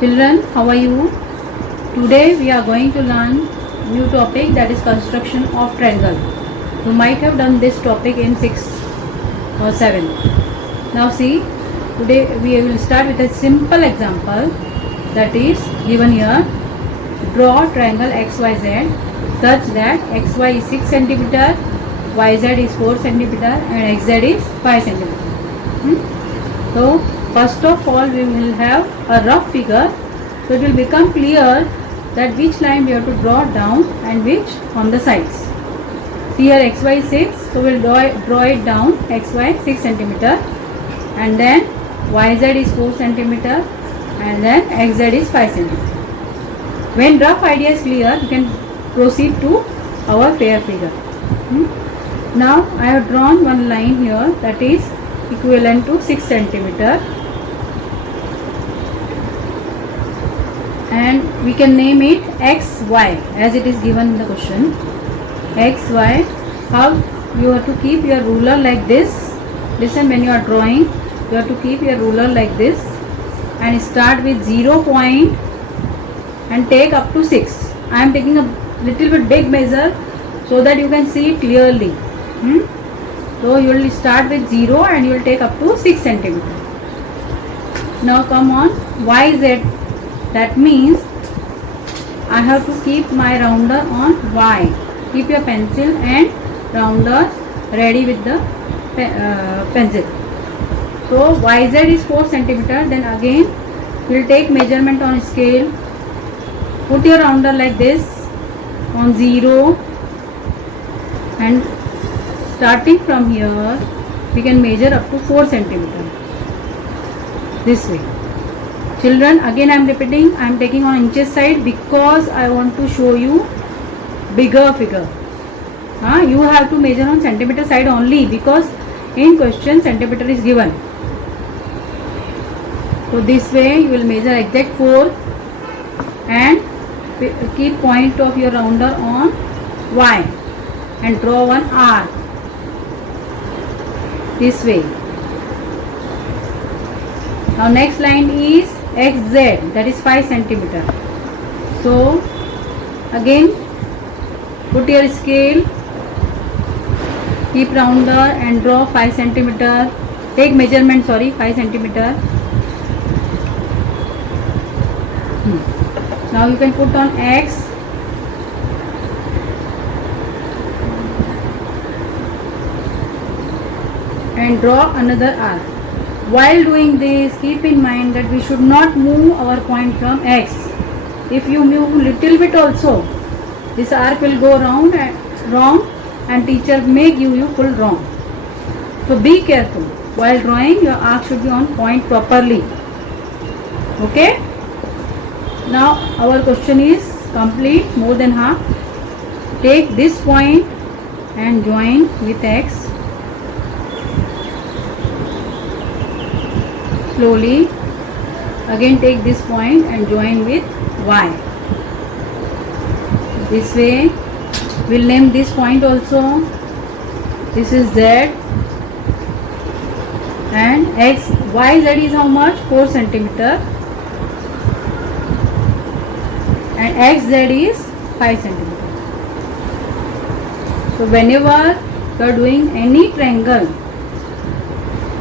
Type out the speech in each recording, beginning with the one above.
Children, how are you? Today we are going to learn new topic, that is construction of triangle. You might have done this topic in 6th or 7th. Now see, today we will start with a simple example that is given here. Draw triangle XYZ such that XY is 6 cm, YZ is 4 cm and XZ is 5 cm. So first of all we will have a rough figure, so it will become clear that which line we have to draw down and which on the sides. See here XY is 6, so we will draw it down, XY 6 cm and then YZ is 4 cm and then XZ is 5 cm. When rough idea is clear, you can proceed to our fair figure. Now I have drawn one line here that is equivalent to 6 cm and we can name it XY as it is given in the question. XY, how you have to keep your ruler like this. Listen, when you are drawing, you have to keep your ruler like this and start with 0 point and take up to 6. I am taking a little bit big measure so that you can see it clearly. So you will start with 0 and you will take up to 6 cm. Now come on YZ. That means I have to keep my rounder on Y. Keep your pencil and rounder ready with the pencil. So YZ is 4 cm. Then again we will take measurement on scale. Put your rounder like this on 0 and starting from here we can measure up to 4 cm. This way. Children, again I am repeating, I am taking on inches side because I want to show you bigger figure. You have to measure on centimeter side only because in question centimeter is given. So this way you will measure exact 4 and keep point of your rounder on Y and draw one R. This way. Now next line is XZ, that is 5 cm. So again put your scale, keep rounder and draw 5 cm. Take measurement, 5 cm. Now you can put on X and draw another R. While doing this, keep in mind that we should not move our point from X. If you move little bit also, this arc will go wrong and teacher may give you full wrong. So be careful. While drawing, your arc should be on point properly. Okay? Now our question is complete, more than half. Take this point and join with X. Slowly again take this point and join with Y. This way we'll name this point also. This is Z and X. YZ is how much? 4 cm and XZ is 5 cm. So whenever you are doing any triangle,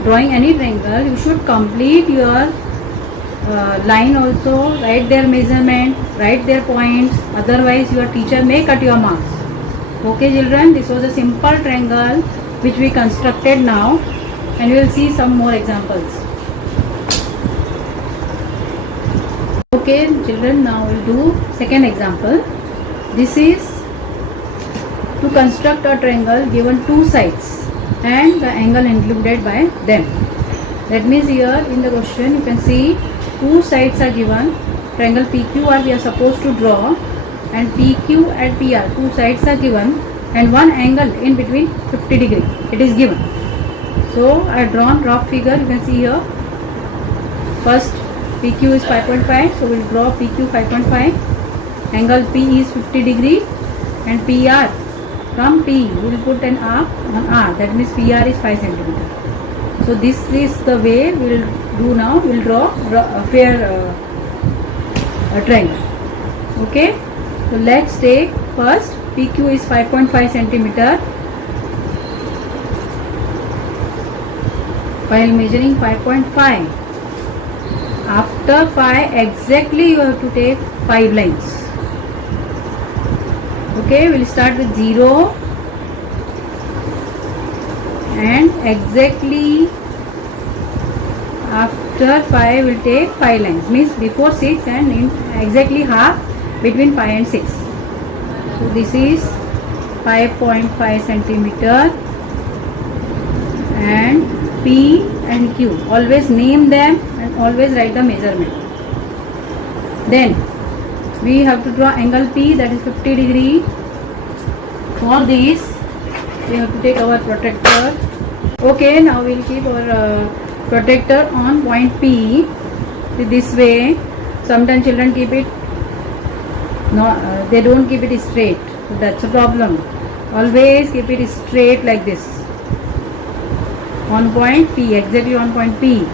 drawing any triangle, you should complete your line also, write their measurement, write their points, otherwise your teacher may cut your marks. Okay children, this was a simple triangle which we constructed now and we will see some more examples. Okay children, now we will do second example. This is to construct a triangle given two sides and the angle included by them. That means here in the question you can see two sides are given. Triangle PQR we are supposed to draw and PQ and PR, two sides are given and one angle in between 50 degree. It is given. So I have drawn rough figure. You can see here. First PQ is 5.5, so we will draw PQ 5.5. Angle P is 50 degree and PR. From P we will put an arc on R, that means PR is 5 cm. So this is the way we will do now. We will draw a fair triangle. Okay, so let's take first PQ is 5.5 centimeter. While measuring 5.5, after 5 exactly you have to take 5 lines. Okay, we'll start with 0 and exactly after 5 we'll take 5 lines, means before 6 and in exactly half between 5 and 6. So this is 5.5 centimeter and P and Q. Always name them and always write the measurement. Then we have to draw angle P, that is 50 degree. For this we have to take our protractor. Okay, now we'll keep our protractor on point P this way. Sometimes children keep it they don't keep it straight, so that's a problem. Always keep it straight like this on point P, exactly on point P.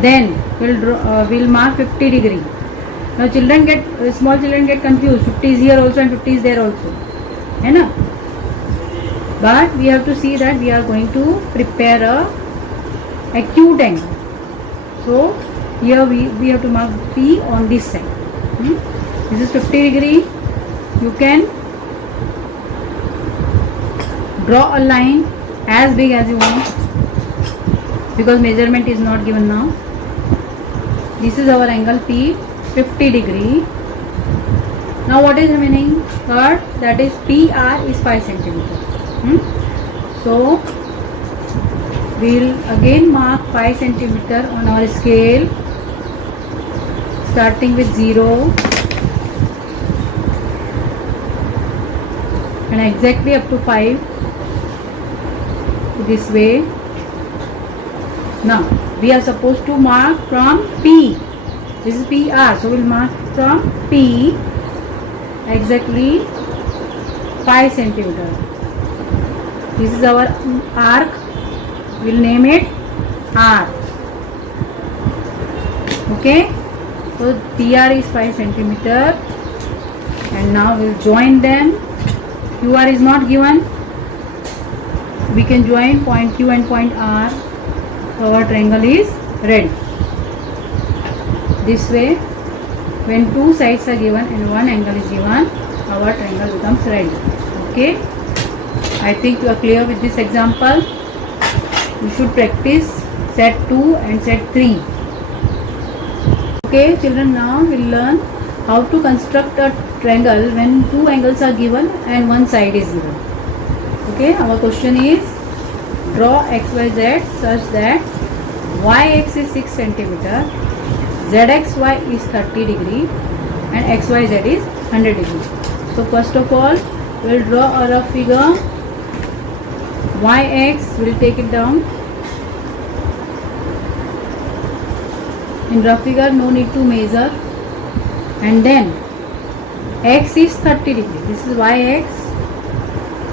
Then we'll mark 50 degree. Now small children get confused. 50 is here also and 50 is there also, है ना? But we have to see that we are going to prepare a acute angle. So here we have to mark P on this side. This is 50 degree. You can draw a line as big as you want because measurement is not given now. This is our angle P, 50 degree. Now what is remaining? Third, that is PR is 5 centimeter. So we'll again mark 5 centimeter on our scale, starting with 0 and exactly up to 5 this way. Now we are supposed to mark from P. This is PR, so we'll mark from P exactly 5 centimeter. This is our arc. We'll name it R. Okay, so PR is 5 centimeter and now we'll join them. QR is not given. We can join point Q and point R. So our triangle is ready. This way, when two sides are given and one angle is given, our triangle becomes ready. Okay, I think you are clear with this example. You should practice set 2 and set 3. Okay children, now we will learn how to construct a triangle when two angles are given and one side is given. Okay, our question is draw XYZ such that YX is 6 centimeter, ZXY is 30 degree and XYZ is 100 degree. So first of all we will draw a rough figure. YX, we will take it down. In rough figure no need to measure. And then X is 30 degree. This is YX.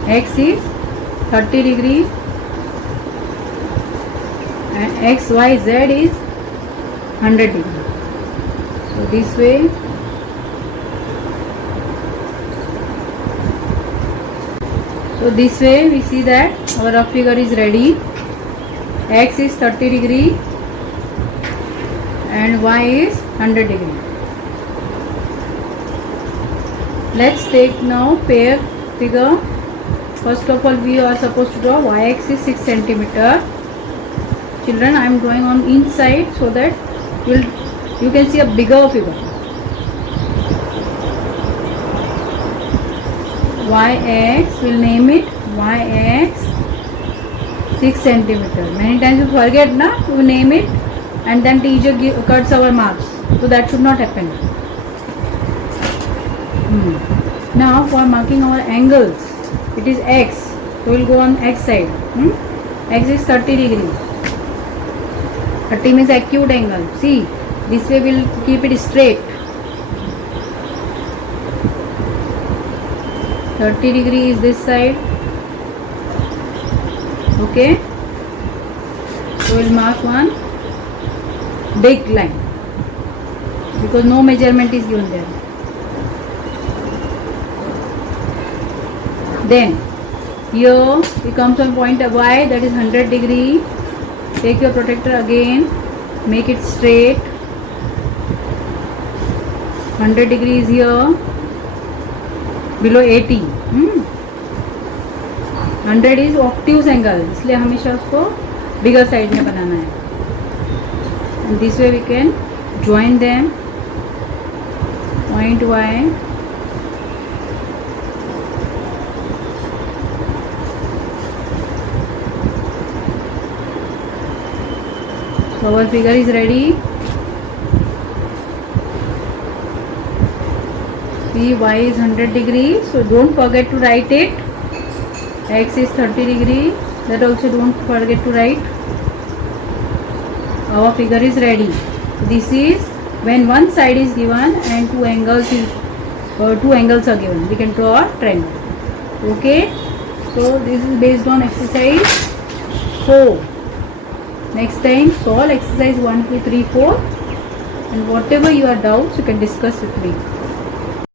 X is 30 degree and XYZ is 100 degree. So this way we see that our rough figure is ready. X is 30 degree and Y is 100 degree. Let's take now pair figure. First of all we are supposed to draw YX is 6 centimeter. Children, I am drawing on inside so that you can see a bigger figure. YX, we'll name it YX 6 centimeter. Many times you forget na, to name it and then teacher cuts our marks. So that should not happen. Now for marking our angles, it is X. So we will go on X side. X is 30 degree. 30 means acute angle. See, this way we will keep it straight. 30 degree is this side. Okay. So we will mark one big line. because no measurement is given there. Then here it comes on point y, that is 100 degree. Take your protractor again, make it straight. 100 degree is here, below 80. 100 is obtuse angle, इसलिए हमेशा उसको bigger side में बनाना है. And this way we can join them. Point y, so our figure is ready. See, y is 100 degree, so don't forget to write it. X is 30 degree, that also don't forget to write. Our figure is ready. This is when one side is given and two angles are given. We can draw a triangle. Okay. So this is based on exercise 4. Next time solve exercise 1, 2, 3, 4. And whatever your doubts you can discuss with me.